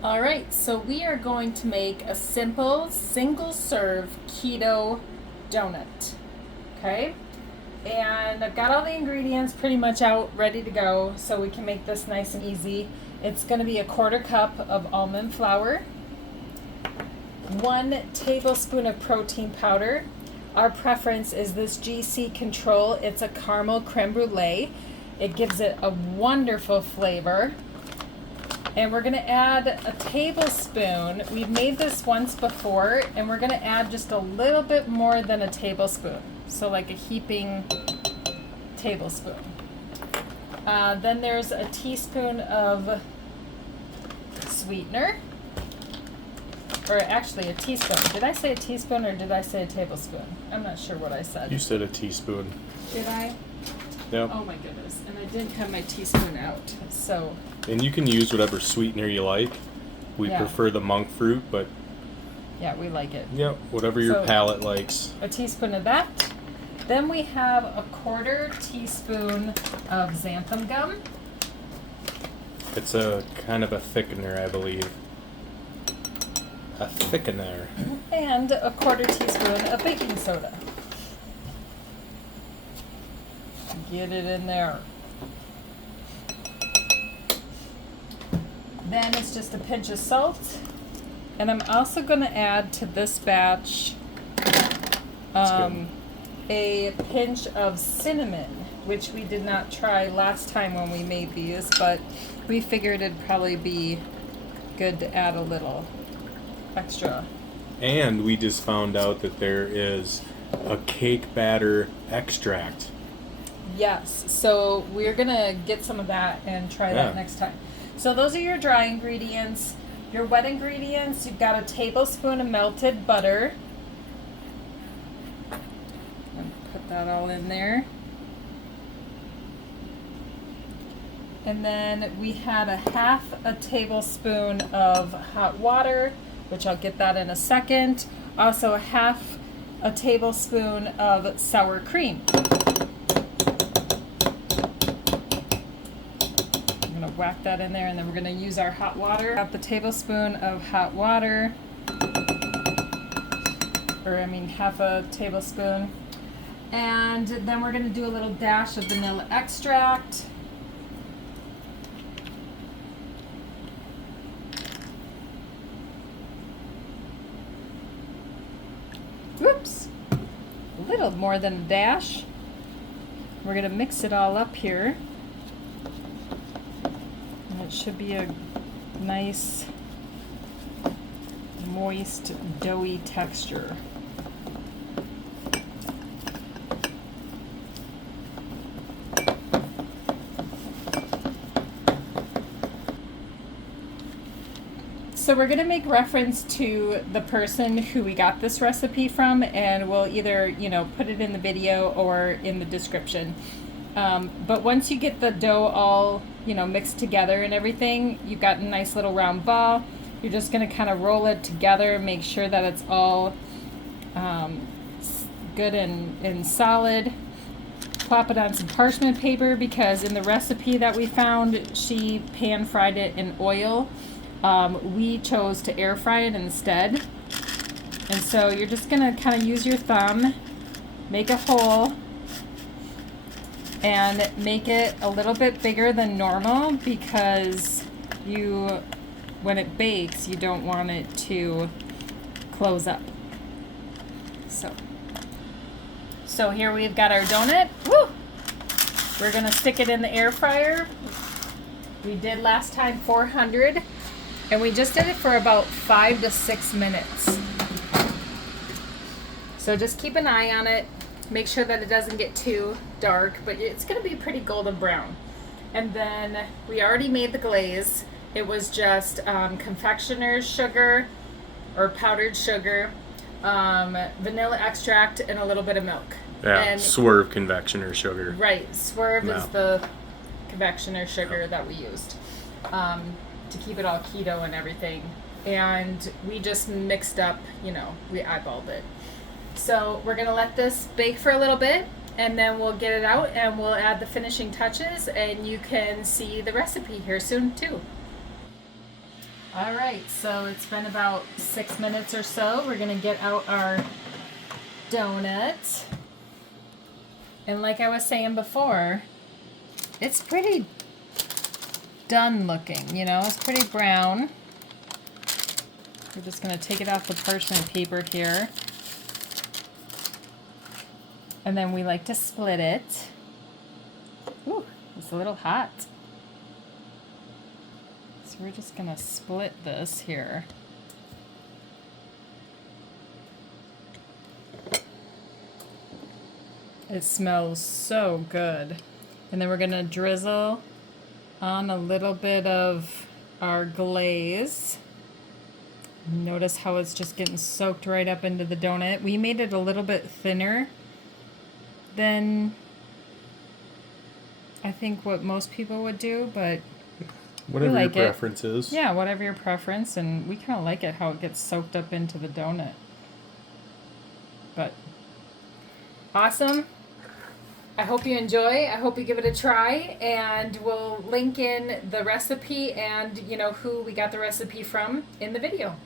All right, so we are going to make a simple single serve keto donut. Okay, and I've got all the ingredients pretty much out ready to go so we can make this nice and easy. It's going to be a 1/4 cup of almond flour, 1 tablespoon of protein powder. Our preference is this GC Control. It's a caramel creme brulee. It gives it a wonderful flavor. And we're going to add a tablespoon. We've made this once before, and we're going to add just a little bit more than a tablespoon. So like a heaping tablespoon. Then there's a teaspoon of sweetener. Or actually a teaspoon. Did I say a teaspoon or did I say a tablespoon? I'm not sure what I said. You said a teaspoon. Did I? Yep. Oh my goodness. And I didn't have my teaspoon out. So. And you can use whatever sweetener you like. We prefer the monk fruit, but yeah, we like it. yep, whatever your palate likes. A teaspoon of that. Then we have a 1/4 teaspoon of xanthan gum. It's a kind of a thickener, I believe. A thickener. And a 1/4 teaspoon of baking soda. Get it in there. Then it's just a pinch of salt. And I'm also going to add to this batch a pinch of cinnamon, which we did not try last time when we made these, but we figured it'd probably be good to add a little extra. And we just found out that there is a cake batter extract. Yes, so we're going to get some of that and try that next time. So those are your dry ingredients. Your wet ingredients, you've got a tablespoon of melted butter. And put that all in there. And then we had a 1/2 tablespoon of hot water, which I'll get that in a second. Also a 1/2 tablespoon of sour cream. Whack that in there, and then we're going to use our hot water. Got the tablespoon of hot water, or 1/2 tablespoon, and then we're going to do a little dash of vanilla extract. Whoops, a little more than a dash. We're going to mix it all up here. It should be a nice, moist, doughy texture. So we're going to make reference to the person who we got this recipe from, and we'll either, put it in the video or in the description. But once you get the dough all, mixed together and everything, you've got a nice little round ball. You're just going to kind of roll it together, make sure that it's all good and solid. Plop it on some parchment paper, because in the recipe that we found, she pan fried it in oil. We chose to air fry it instead. And so you're just going to kind of use your thumb, make a hole, and make it a little bit bigger than normal, because when it bakes, you don't want it to close up. So here we've got our donut. Woo! We're gonna stick it in the air fryer. We did last time 400, and we just did it for about 5 to 6 minutes. So just keep an eye on it. Make sure that it doesn't get too dark, but it's going to be pretty golden brown. And then we already made the glaze. It was just confectioner's sugar or powdered sugar, vanilla extract, and a little bit of milk. Yeah, and Swerve confectioner sugar. Right, Swerve is the confectioner sugar that we used to keep it all keto and everything. And we just mixed up, we eyeballed it. So we're going to let this bake for a little bit, and then we'll get it out and we'll add the finishing touches, and you can see the recipe here soon too. All right, so it's been about 6 minutes or so. We're gonna get out our donut. And like I was saying before, it's pretty done looking, you know, it's pretty brown. We're just gonna take it off the parchment paper here. And then we like to split it. Ooh, it's a little hot. So we're just gonna split this here. It smells so good. And then we're gonna drizzle on a little bit of our glaze. Notice how it's just getting soaked right up into the donut. We made it a little bit thinner than I think what most people would do, but Whatever like your it. preference is. Yeah, whatever your preference, and we kind of like it how it gets soaked up into the donut. But awesome. I hope you enjoy. I hope you give it a try, and we'll link in the recipe and, you know, who we got the recipe from in the video.